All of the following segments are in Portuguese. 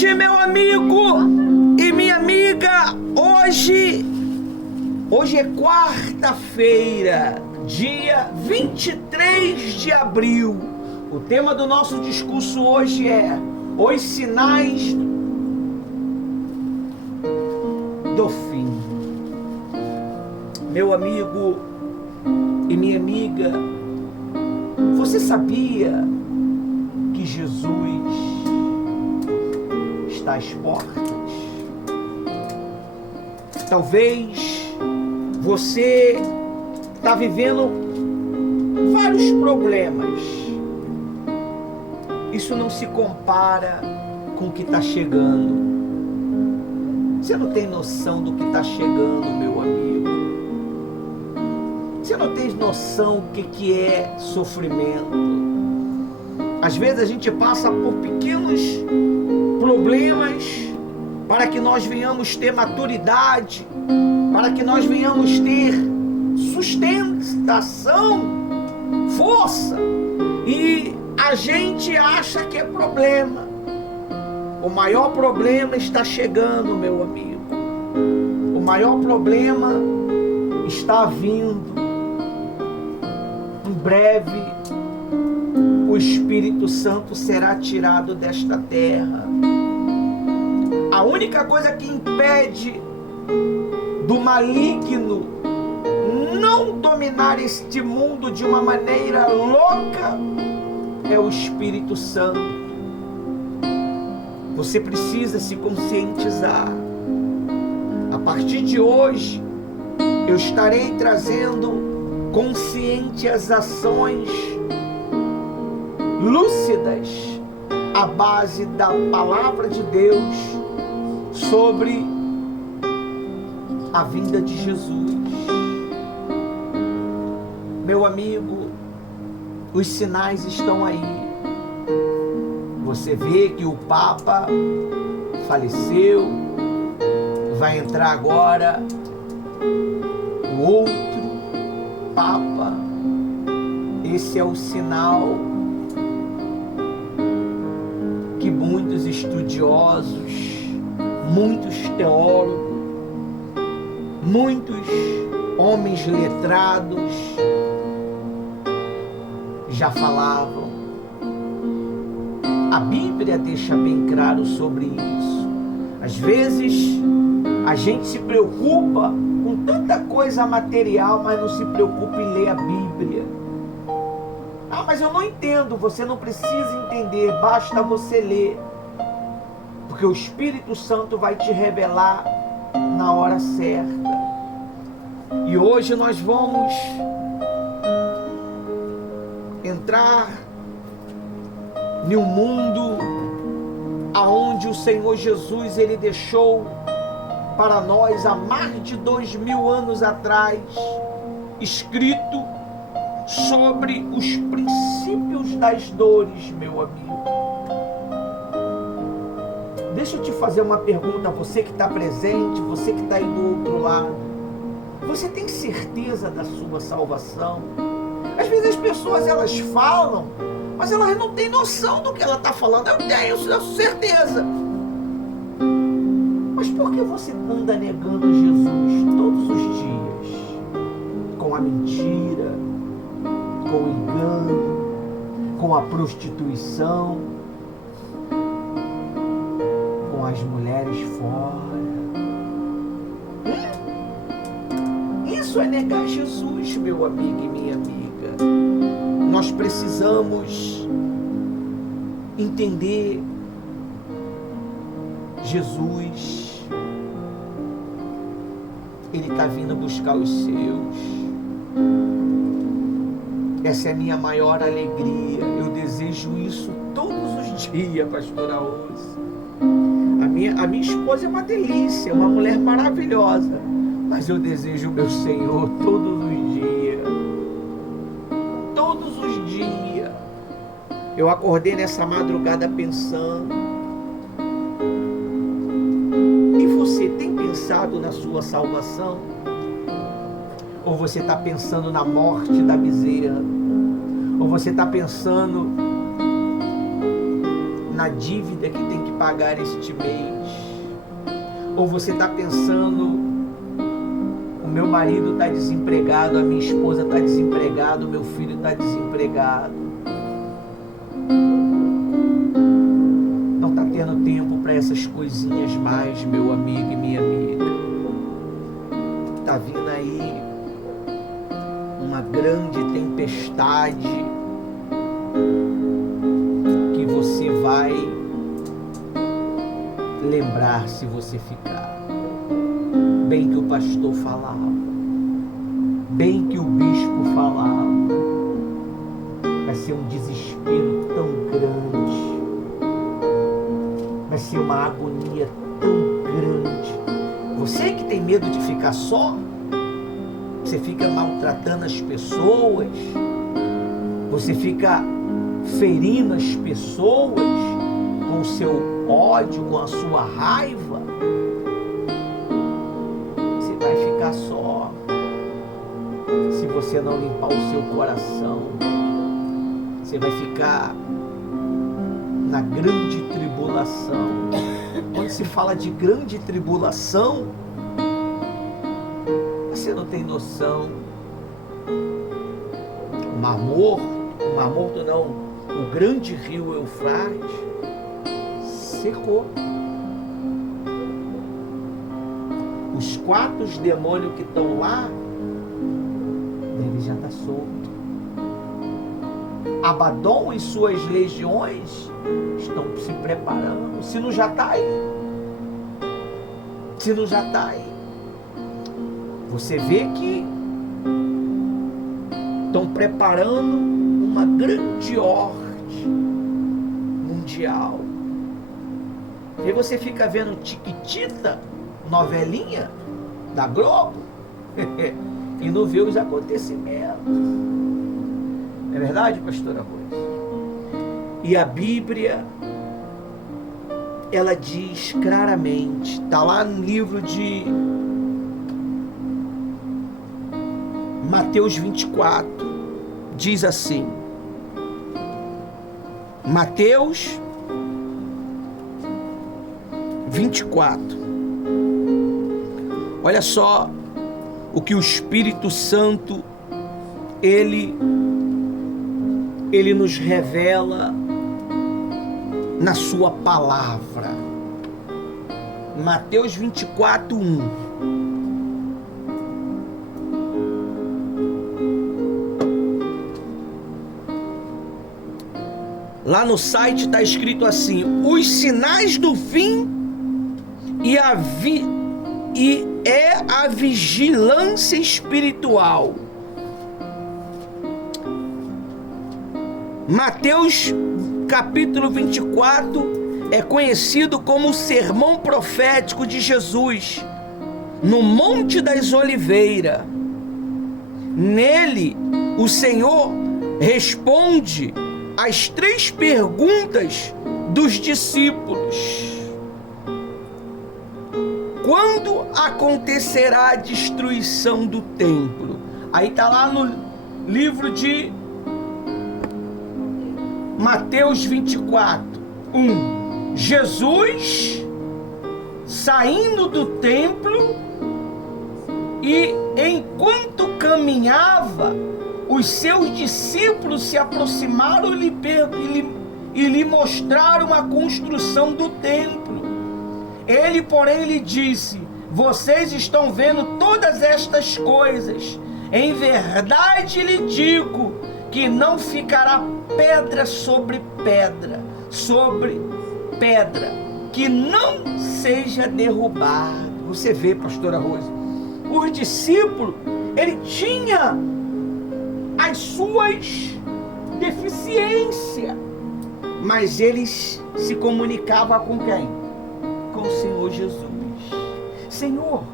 noite, meu amigo e minha amiga. Hoje é quarta-feira, dia 23 de abril. O tema do nosso discurso hoje é os sinais do fim. Meu amigo e minha amiga, você sabia que Jesus está às portas? Talvez você está vivendo vários problemas. Isso não se compara com o que está chegando. Você não tem noção do que está chegando, meu amigo. Você não tem noção o que é sofrimento. Às vezes a gente passa por pequenos problemas para que nós venhamos ter maturidade, para que nós venhamos ter sustentação, força, e a gente acha que é problema. O maior problema está chegando, meu amigo. O maior problema está vindo. Em breve, o Espírito Santo será tirado desta terra. A única coisa que impede do maligno não dominar este mundo de uma maneira louca é o Espírito Santo. Você precisa se conscientizar. A partir de hoje, eu estarei trazendo conscientizações lúcidas à base da palavra de Deus sobre a vinda de Jesus. Meu amigo, os sinais estão aí. Você vê que o Papa faleceu, vai entrar agora o outro Papa. Esse é o sinal que muitos estudiosos, muitos teólogos, muitos homens letrados já falavam. A Bíblia deixa bem claro sobre isso. Às vezes a gente se preocupa com tanta coisa material, mas não se preocupa em ler a Bíblia. Ah, mas eu não entendo. Você não precisa entender, basta você ler, porque o Espírito Santo vai te revelar na hora certa. E hoje nós vamos entrar em um mundo aonde o Senhor Jesus, ele deixou para nós há mais de 2000 anos atrás, escrito sobre os princípios das dores, meu amigo. Deixa eu te fazer uma pergunta, você que está presente, você que está aí do outro lado. Você tem certeza da sua salvação? Às vezes as pessoas, elas falam, mas elas não têm noção do que ela está falando. Eu tenho certeza. Mas por que você anda negando Jesus todos os dias? Com a mentira, com o engano, com a prostituição, com as mulheres fora. Isso é negar Jesus, meu amigo e minha amiga. Nós precisamos entender Jesus. Ele está vindo buscar os seus. Essa é a minha maior alegria. Eu desejo isso todos os dias, pastora Rose. A minha esposa é uma delícia, uma mulher maravilhosa. Mas eu desejo o meu Senhor todos os dias. Todos os dias. Eu acordei nessa madrugada pensando. E você tem pensado na sua salvação? Ou você está pensando na morte da bezerra? Ou você está pensando na dívida que tem que pagar este mês. Ou você está pensando, o meu marido está desempregado, a minha esposa está desempregada, o meu filho está desempregado. Não está tendo tempo para essas coisinhas mais, meu amigo e minha amiga. Está vindo aí uma grande tempestade que você vai lembrar se você ficar. Bem que o pastor falava, bem que o bispo falava, vai ser um desespero tão grande, vai ser uma agonia tão grande. Você que tem medo de ficar só, você fica maltratando as pessoas, você fica ferindo as pessoas com o seu ódio, com a sua raiva, você vai ficar só se você não limpar o seu coração. Você vai ficar na grande tribulação. Quando se fala de grande tribulação, você não tem noção. O Mar Morto não, o grande rio Eufrates secou. Os 4 demônios que estão lá, ele já está solto. Abaddon e suas legiões estão se preparando. Se não já está aí. Se não já está aí. Você vê que estão preparando uma grande horte mundial. E você fica vendo Tiquitita, novelinha da Globo, e não vê os acontecimentos. Não é verdade, pastora Rose? E a Bíblia, ela diz claramente, está lá no livro de Mateus 24, diz assim, Mateus 24, olha só o que o Espírito Santo, ele nos revela na sua palavra. Mateus 24, 1. Lá no site está escrito assim: os sinais do fim e a vigilância espiritual. Mateus capítulo 24 é conhecido como o sermão profético de Jesus no Monte das Oliveiras. Nele, o Senhor responde as 3 perguntas dos discípulos. Quando acontecerá a destruição do templo? Aí está lá no livro de Mateus 24, 1. Jesus saindo do templo e enquanto caminhava, os seus discípulos se aproximaram e lhe mostraram a construção do templo. Ele, porém, lhe disse: vocês estão vendo todas estas coisas. Em verdade lhe digo que não ficará pedra sobre pedra, que não seja derrubado. Você vê, pastora Rose, os discípulos, ele tinha as suas deficiências, mas eles se comunicavam com quem? Com o Senhor Jesus. Senhor,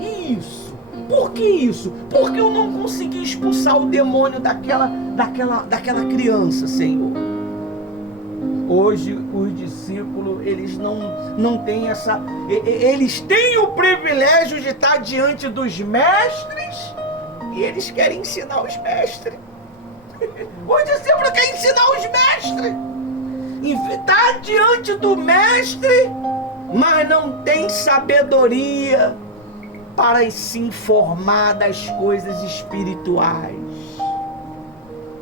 e isso? Por que isso? Porque eu não consegui expulsar o demônio daquela criança, Senhor. Hoje os discípulos, eles não têm essa... Eles têm o privilégio de estar diante dos mestres e eles querem ensinar os mestres. Os discípulos querem ensinar os mestres. está diante do mestre, mas não tem sabedoria para se informar das coisas espirituais.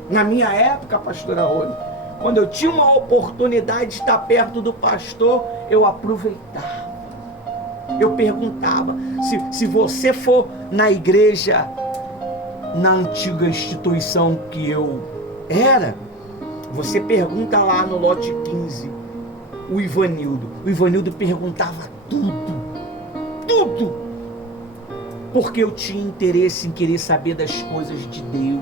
Na minha época, pastora Rose, quando eu tinha uma oportunidade de estar perto do pastor, eu aproveitava. Eu perguntava, se você for na igreja, na antiga instituição que eu era, você pergunta lá no lote 15, o Ivanildo. O Ivanildo perguntava tudo. Porque eu tinha interesse em querer saber das coisas de Deus.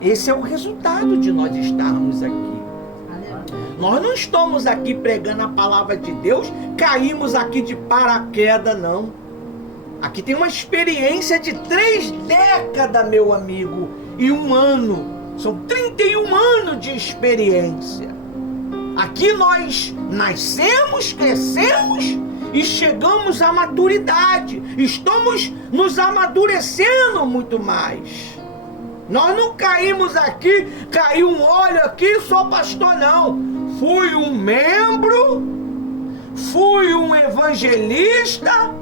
Esse é o resultado de nós estarmos aqui. Nós não estamos aqui pregando a palavra de Deus, caímos aqui de paraquedas, não. Aqui tem uma experiência de 3 décadas, meu amigo, e 1 ano. São 31 anos de experiência. Aqui nós nascemos, crescemos e chegamos à maturidade. Estamos nos amadurecendo muito mais. Nós não caímos aqui, caiu um óleo aqui, sou pastor, não. Fui um membro, fui um evangelista,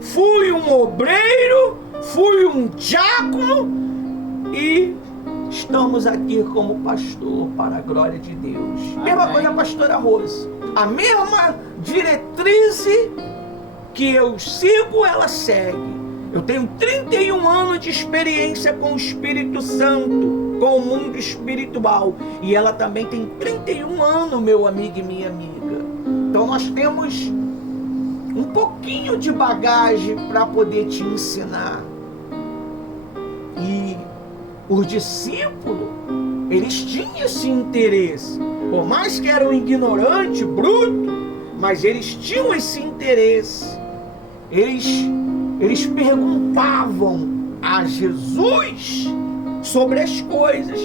fui um obreiro, fui um diácono e estamos aqui como pastor para a glória de Deus. Mesma coisa a pastora Rose. A mesma diretriz que eu sigo, ela segue. Eu tenho 31 anos de experiência com o Espírito Santo, com o mundo espiritual. E ela também tem 31 anos, meu amigo e minha amiga. Então nós temos um pouquinho de bagagem para poder te ensinar. E os discípulos, eles tinham esse interesse. Por mais que eram ignorantes, brutos, mas eles tinham esse interesse. Eles perguntavam a Jesus sobre as coisas.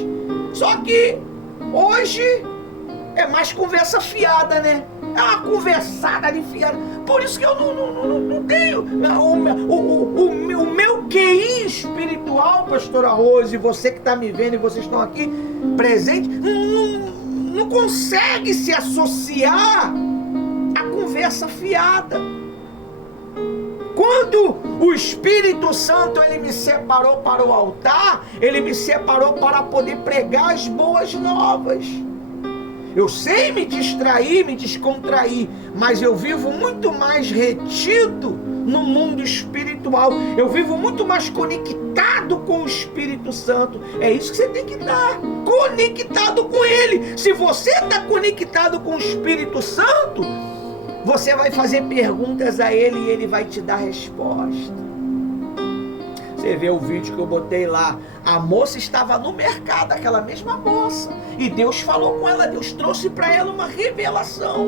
Só que hoje é mais conversa fiada, né? É uma conversada de fiada. Por isso que eu não tenho o meu QI espiritual, pastora Rose, você que está me vendo e vocês estão aqui presentes, não consegue se associar à conversa fiada. Quando o Espírito Santo ele me separou para o altar, ele me separou para poder pregar as boas novas. Eu sei me distrair, me descontrair, mas eu vivo muito mais retido no mundo espiritual. Eu vivo muito mais conectado com o Espírito Santo. É isso que você tem que estar conectado com ele. Se você está conectado com o Espírito Santo, você vai fazer perguntas a ele e ele vai te dar resposta. Você vê o vídeo que eu botei lá, a moça estava no mercado, aquela mesma moça, e Deus falou com ela, Deus trouxe para ela uma revelação.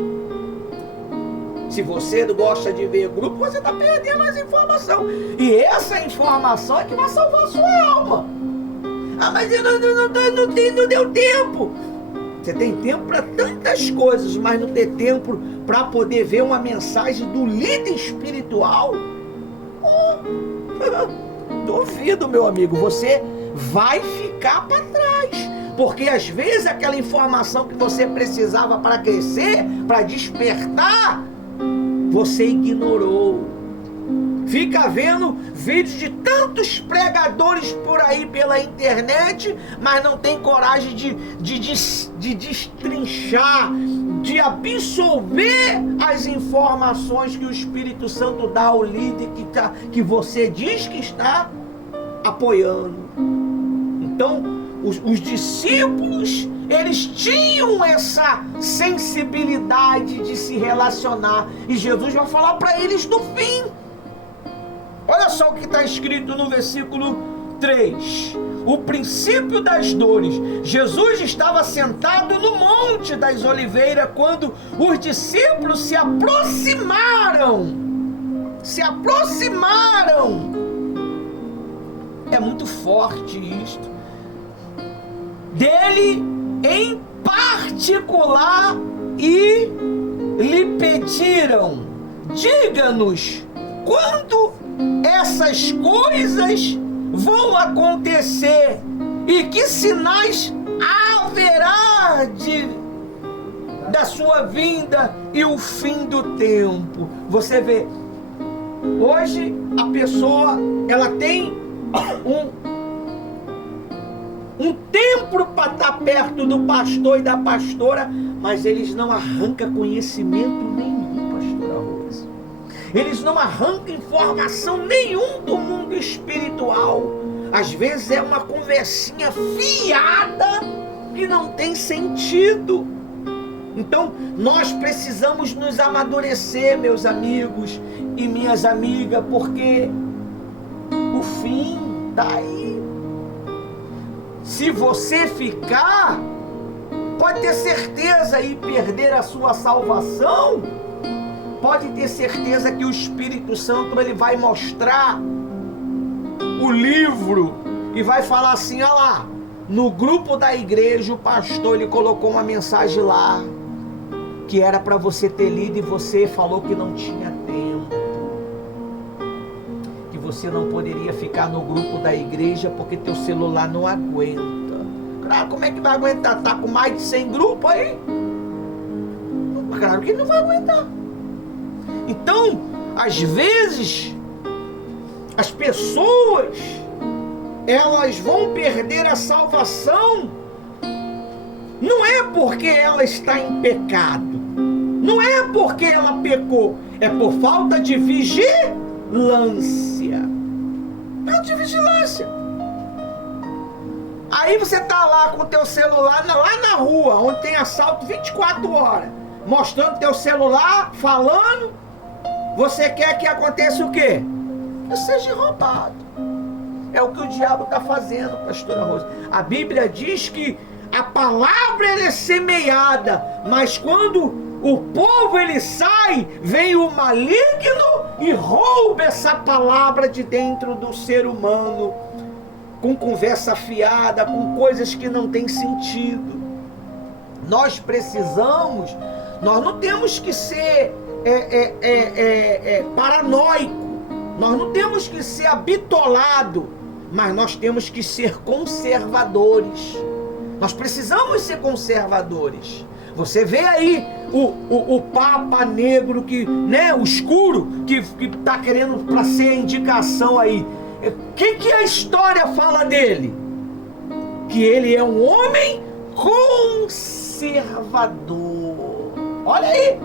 Se você não gosta de ver grupo, você está perdendo as informações, e essa informação é que vai salvar a sua alma. Ah, mas não deu tempo. Você tem tempo para tantas coisas, mas não tem tempo para poder ver uma mensagem do líder espiritual? Duvido, meu amigo, você vai ficar para trás. Porque às vezes aquela informação que você precisava para crescer, para despertar, você ignorou. Fica vendo vídeos de tantos pregadores por aí pela internet, mas não tem coragem de destrinchar, de absorver as informações que o Espírito Santo dá ao líder que você diz que está apoiando. Então, os discípulos, eles tinham essa sensibilidade de se relacionar, e Jesus vai falar para eles no fim. Olha só o que está escrito no versículo 3. O princípio das dores. Jesus estava sentado no Monte das Oliveiras quando os discípulos se aproximaram. É muito forte isto. Dele em particular e lhe pediram: diga-nos quando essas coisas vão acontecer e que sinais haverá da sua vinda e o fim do tempo. Você vê, hoje a pessoa, ela tem um tempo para estar perto do pastor e da pastora, mas eles não arrancam conhecimento nenhum, pastora Rosa. Eles não arrancam informação nenhum do mundo espiritual. Às vezes é uma conversinha fiada que não tem sentido. Então nós precisamos nos amadurecer, meus amigos e minhas amigas, porque o fim está aí. Se você ficar, pode ter certeza e perder a sua salvação, pode ter certeza que o Espírito Santo ele vai mostrar o livro e vai falar assim: olha lá, no grupo da igreja o pastor ele colocou uma mensagem lá que era para você ter lido e você falou que não tinha tempo, que você não poderia ficar no grupo da igreja porque teu celular não aguenta. Claro, como é que vai aguentar? Tá com mais de 100 grupos aí? Claro que não vai aguentar. Então, às vezes, as pessoas, elas vão perder a salvação, não é porque ela está em pecado, não é porque ela pecou, é por falta de vigilância. Falta de vigilância. Aí você tá lá com o teu celular, lá na rua, onde tem assalto 24 horas, mostrando teu celular, falando, você quer que aconteça o quê? Que seja roubado. É o que o diabo está fazendo, pastora Rosa. A Bíblia diz que a palavra ela é semeada, mas quando o povo ele sai, vem o maligno e rouba essa palavra de dentro do ser humano, com conversa fiada, com coisas que não têm sentido. Nós precisamos, nós não temos que ser paranoico, nós não temos que ser abitolado, mas nós temos que ser conservadores. Nós precisamos ser conservadores. Você vê aí o Papa negro que, né, o escuro, que está querendo para ser a indicação aí. O que a história fala dele? Que ele é um homem conservador. Olha aí,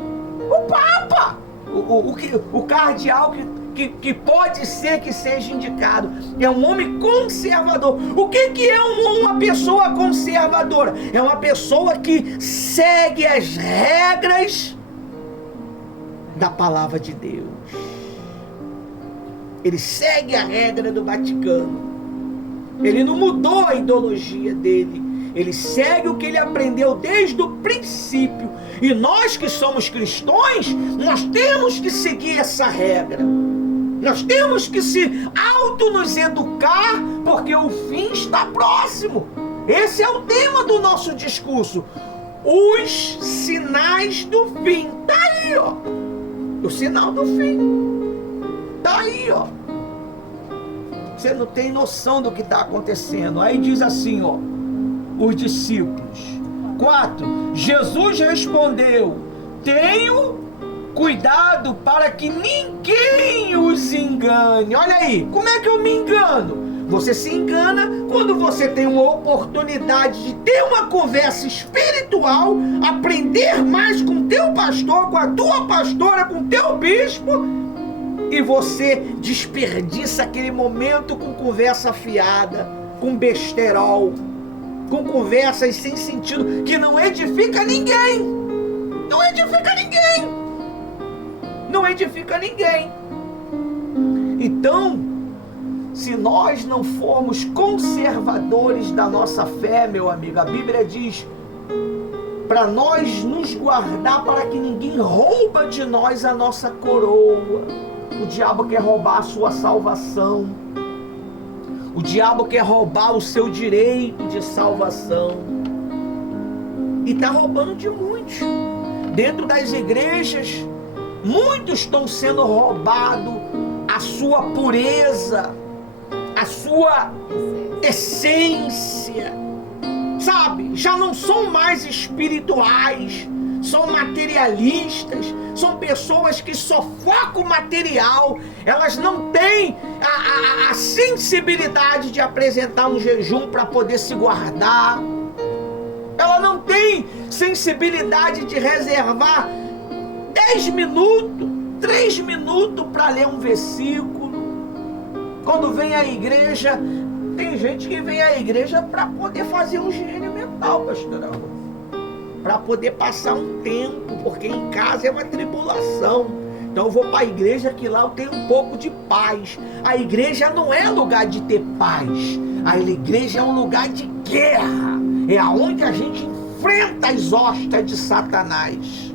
o Papa, o cardeal que pode ser que seja indicado, é um homem conservador. O que é uma pessoa conservadora? É uma pessoa que segue as regras da palavra de Deus. Ele segue a regra do Vaticano. Ele não mudou a ideologia dele. Ele segue o que ele aprendeu desde o princípio. E nós que somos cristãos, nós temos que seguir essa regra. Nós temos que se nos educar, porque o fim está próximo. Esse é o tema do nosso discurso. Os sinais do fim. Está aí, ó. O sinal do fim. Está aí, ó. Você não tem noção do que está acontecendo. Aí diz assim, ó, os discípulos. 4. Jesus respondeu: tenho cuidado para que ninguém os engane. Olha aí, como é que eu me engano? Você se engana quando você tem uma oportunidade de ter uma conversa espiritual, aprender mais com teu pastor, com a tua pastora, com teu bispo, e você desperdiça aquele momento com conversa fiada, com besterol, com conversas sem sentido, que não edifica ninguém. Não edifica ninguém. Não edifica ninguém. Então, se nós não formos conservadores da nossa fé, meu amigo, a Bíblia diz para nós nos guardar, para que ninguém rouba de nós a nossa coroa. O diabo quer roubar a sua salvação. O diabo quer roubar o seu direito de salvação. E está roubando de muitos. Dentro das igrejas, muitos estão sendo roubados a sua pureza, a sua essência, sabe? Já não são mais espirituais, são materialistas, são pessoas que só focam o material, elas não têm a sensibilidade de apresentar um jejum para poder se guardar, ela não tem sensibilidade de reservar 10 minutos, 3 minutos para ler um versículo. Quando vem à igreja, tem gente que vem à igreja para poder fazer um higiene mental, pastor, para poder passar um tempo, porque em casa é uma tribulação. Então eu vou para a igreja, que lá eu tenho um pouco de paz. A igreja não é lugar de ter paz, a igreja é um lugar de guerra, é aonde a gente enfrenta as hostas de Satanás.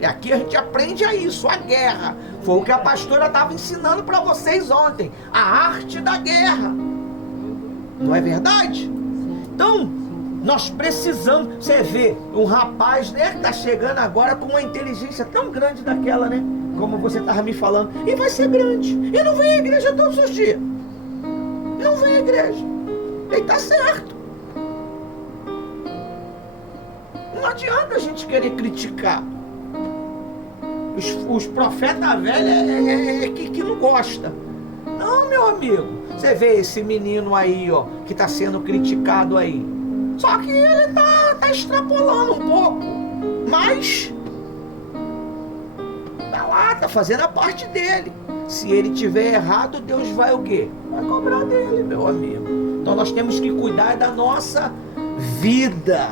E aqui a gente aprende a isso, a guerra. Foi o que a pastora estava ensinando para vocês ontem, a arte da guerra. Não é verdade? Então, nós precisamos, você vê, um rapaz, né, que está chegando agora com uma inteligência tão grande daquela, né, como você estava me falando, e vai ser grande, e não vem à igreja todos os dias, não vem à igreja, ele está certo. Não adianta a gente querer criticar. Os profetas velhos que não gostam. Não, meu amigo, você vê esse menino aí, ó, que está sendo criticado aí. Só que ele tá extrapolando um pouco. Mas tá lá, tá fazendo a parte dele. Se ele tiver errado, Deus vai o quê? Vai cobrar dele, meu amigo. Então nós temos que cuidar da nossa vida.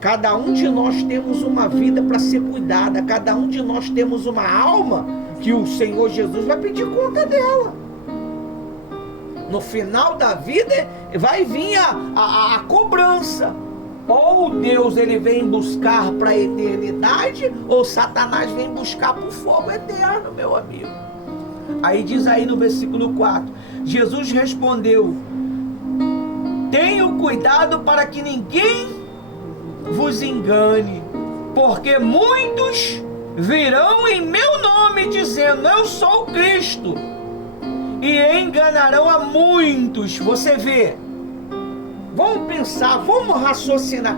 Cada um de nós temos uma vida para ser cuidada. Cada um de nós temos uma alma que o Senhor Jesus vai pedir conta dela. No final da vida vai vir a cobrança. Ou Deus ele vem buscar para a eternidade, ou Satanás vem buscar para o fogo eterno, meu amigo. Aí diz aí no versículo 4, Jesus respondeu: tenham cuidado para que ninguém vos engane, porque muitos virão em meu nome dizendo eu sou o Cristo, e enganarão a muitos. Você vê, vamos pensar, vamos raciocinar.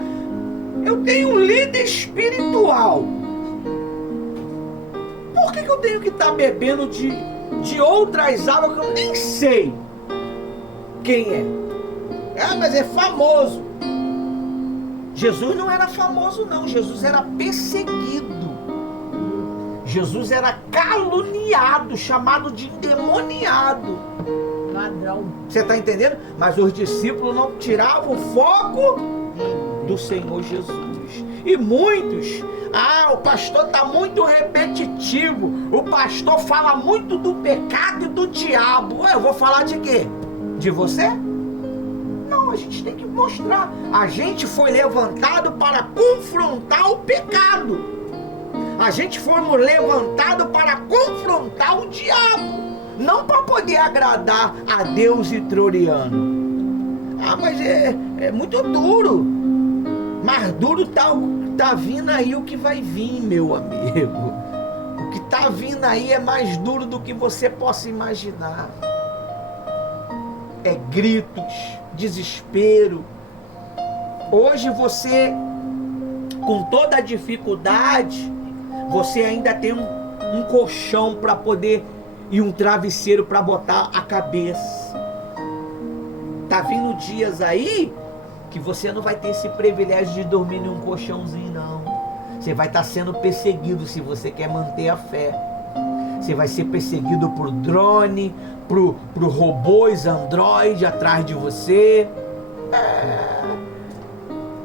Eu tenho um líder espiritual, por que eu tenho que estar bebendo de outras águas que eu nem sei quem é? Mas é famoso. Jesus não era famoso não, Jesus era perseguido, Jesus era caluniado, chamado de endemoniado, ladrão. Você está entendendo? Mas os discípulos não tiravam o foco do Senhor Jesus. E muitos, o pastor está muito repetitivo, o pastor fala muito do pecado e do diabo. Eu vou falar de quê? De você? Não, a gente tem que mostrar. A gente foi levantado para confrontar o pecado. A gente foi levantado para confrontar o diabo. Não para poder agradar a Deus e Troriano. Mas é muito duro. Mas duro tá vindo aí o que vai vir, meu amigo. O que tá vindo aí é mais duro do que você possa imaginar. É gritos, desespero. Hoje você, com toda a dificuldade, você ainda tem um colchão para poder, e um travesseiro para botar a cabeça. Tá vindo dias aí que você não vai ter esse privilégio de dormir em um colchãozinho, não. Você vai estar sendo perseguido se você quer manter a fé. Você vai ser perseguido por drone, por robôs, android atrás de você.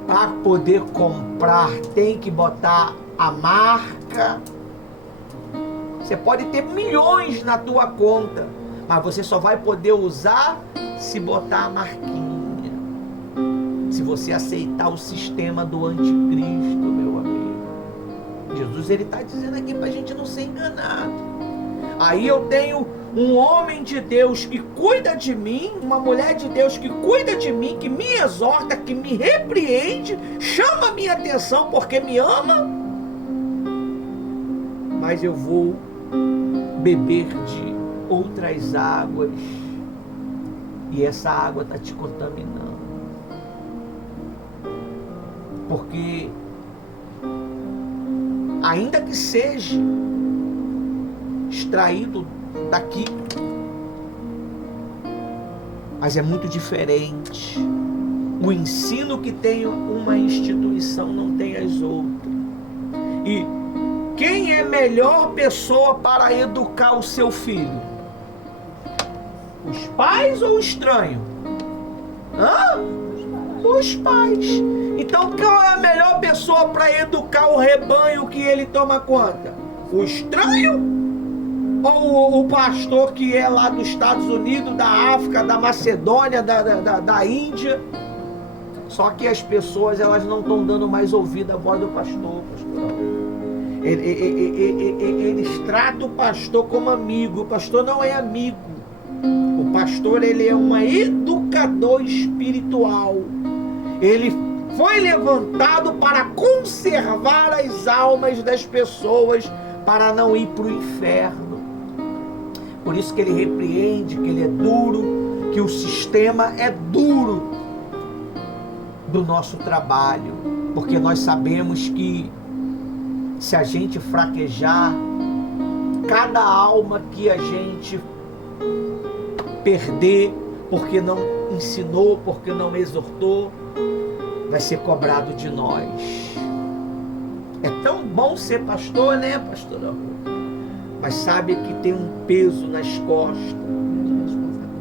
Para poder comprar tem que botar a marca. Você pode ter milhões na tua conta, mas você só vai poder usar se botar a marquinha. Se você aceitar o sistema do anticristo, meu amigo. Jesus ele está dizendo aqui para a gente não ser enganado. Aí eu tenho um homem de Deus que cuida de mim, uma mulher de Deus que cuida de mim, que me exorta, que me repreende, chama a minha atenção porque me ama, mas eu vou beber de outras águas e essa água está te contaminando, porque ainda que seja extraído daqui, mas é muito diferente. O ensino que tem uma instituição não tem as outras. E quem é a melhor pessoa para educar o seu filho? Os pais ou o estranho? Os pais. Então qual é a melhor pessoa para educar o rebanho que ele toma conta? O estranho? Ou o pastor que é lá dos Estados Unidos, da África, da Macedônia, da Índia? Só que as pessoas, elas não estão dando mais ouvido à voz do pastor. Eles tratam o pastor como amigo. O pastor não é amigo. O pastor, ele é um educador espiritual. Ele foi levantado para conservar as almas das pessoas, para não ir para o inferno. Por isso que ele repreende, que ele é duro, que o sistema é duro do nosso trabalho, porque nós sabemos que se a gente fraquejar, cada alma que a gente perder, porque não ensinou, porque não exortou, vai ser cobrado de nós. É tão bom ser pastor, né, pastor? Mas sabe que tem um peso nas costas,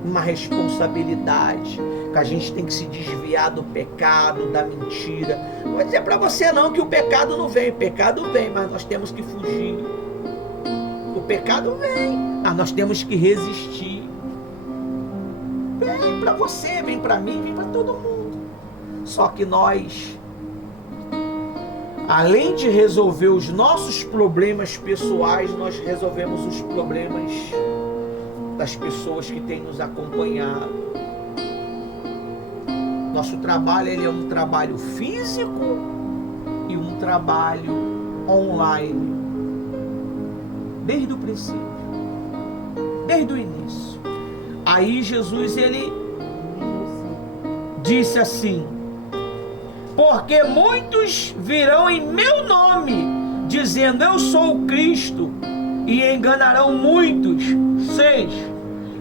uma responsabilidade, que a gente tem que se desviar do pecado, da mentira. Não vou dizer para você não que o pecado não vem. O pecado vem, mas nós temos que fugir. O pecado vem, mas nós temos que resistir. Vem para você, vem para mim, vem para todo mundo. Só que nós, além de resolver os nossos problemas pessoais, nós resolvemos os problemas das pessoas que têm nos acompanhado. Nosso trabalho, ele é um trabalho físico e um trabalho online. Desde o princípio, desde o início. Aí Jesus, ele disse assim: porque muitos virão em meu nome, dizendo eu sou o Cristo, e enganarão muitos. 6.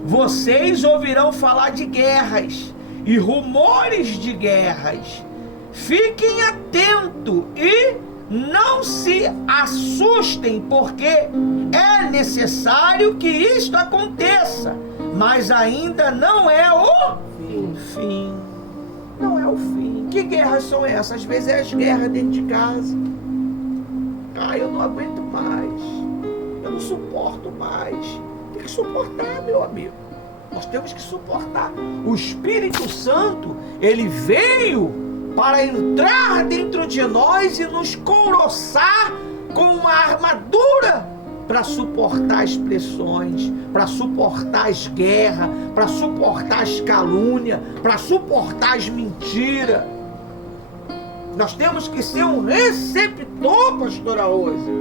Vocês ouvirão falar de guerras e rumores de guerras. Fiquem atentos e não se assustem, porque é necessário que isto aconteça, mas ainda não é o fim. Não é o fim. Que guerras são essas? Às vezes é as guerras dentro de casa. Eu não aguento mais. Eu não suporto mais. Tem que suportar, meu amigo. Nós temos que suportar. O Espírito Santo, ele veio para entrar dentro de nós e nos couraçar com uma armadura para suportar as pressões, para suportar as guerras, para suportar as calúnias, para suportar as mentiras. Nós temos que ser um receptor, pastora Rosa,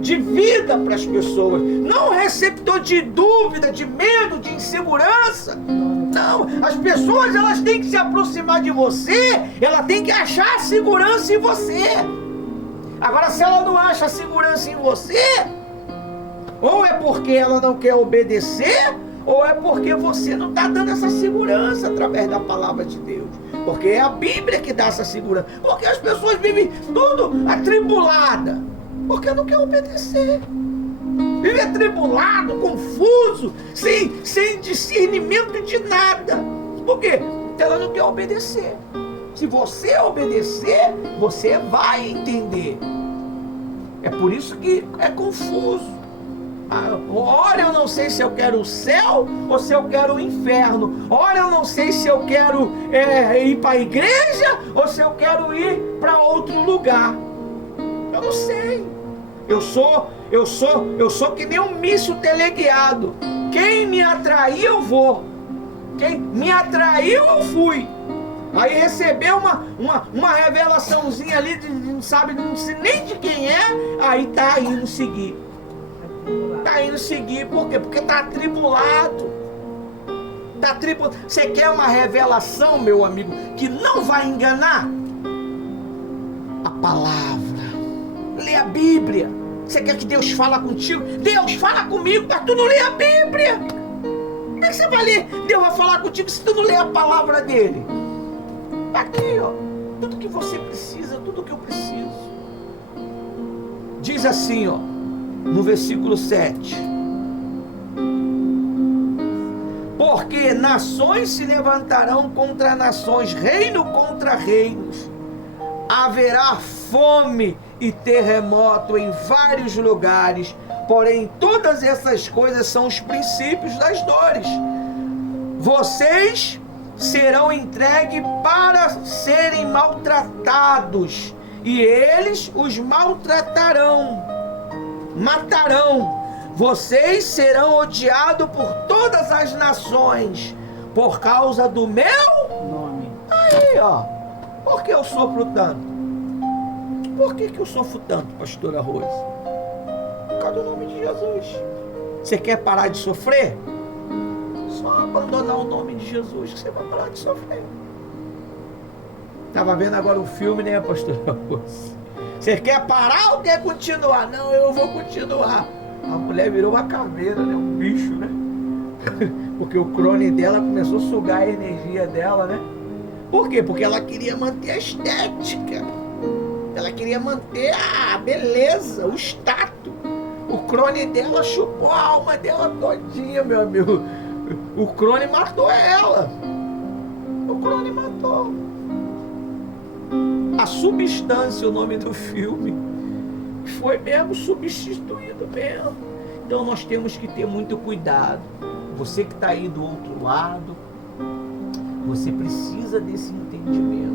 de vida para as pessoas, não um receptor de dúvida, de medo, de insegurança. Não, as pessoas, elas têm que se aproximar de você, ela tem que achar segurança em você. Agora, se ela não acha segurança em você, ou é porque ela não quer obedecer, ou é porque você não está dando essa segurança através da palavra de Deus. Porque é a Bíblia que dá essa segurança. Porque as pessoas vivem tudo atribulada, porque não quer obedecer. Vive atribulado, confuso, sem discernimento de nada. Por quê? Porque ela não quer obedecer. Se você obedecer, você vai entender. É por isso que é confuso. Ora, eu não sei se eu quero o céu ou se eu quero o inferno. Ora, eu não sei se eu quero ir para a igreja ou se eu quero ir para outro lugar. Eu não sei. Eu sou que nem um míssil teleguiado. Quem me atrair, eu vou. Quem me atraiu, eu fui. Aí recebeu uma revelaçãozinha ali, não sabe nem de quem é, aí tá indo seguir. Tá indo seguir, por quê? Porque tá atribulado. Você quer uma revelação, meu amigo, que não vai enganar? A palavra. Lê a Bíblia. Você quer que Deus fale contigo? Deus fala comigo, mas tu não lê a Bíblia. Como é que você vai ler? Deus vai falar contigo se tu não lê a palavra dele. Tá aqui, ó. Tudo que você precisa, tudo que eu preciso. Diz assim, ó, no versículo 7. Porque nações se levantarão contra nações, reino contra reinos. Haverá fome e terremoto em vários lugares, porém todas essas coisas são os princípios das dores. Vocês serão entregues para serem maltratados, e eles os maltratarão, matarão. Vocês serão odiados por todas as nações, por causa do meu nome. Aí, ó. Por que eu sofro tanto? Por que eu sofro tanto, pastora Rose? Por causa do nome de Jesus. Você quer parar de sofrer? Só abandonar o nome de Jesus que você vai parar de sofrer. Estava vendo agora um filme, né, pastora Rose? Você quer parar ou quer continuar? Não, eu vou continuar. A mulher virou uma caveira, né? Um bicho, né? Porque o crone dela começou a sugar a energia dela, né? Por quê? Porque ela queria manter a estética. Ela queria manter a beleza, o status. O crone dela chupou a alma dela todinha, meu amigo. O crone matou ela. O crone matou. A substância, o nome do filme, foi mesmo substituído mesmo. Então nós temos que ter muito cuidado. Você que está aí do outro lado, você precisa desse entendimento.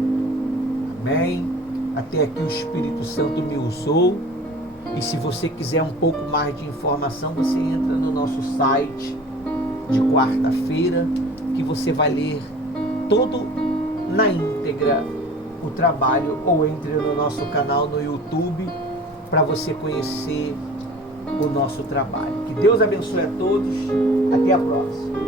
Amém? Até aqui o Espírito Santo me usou. E se você quiser um pouco mais de informação, você entra no nosso site de quarta-feira, que você vai ler todo na íntegra o trabalho, ou entre no nosso canal no YouTube para você conhecer o nosso trabalho. Que Deus abençoe a todos. Até a próxima.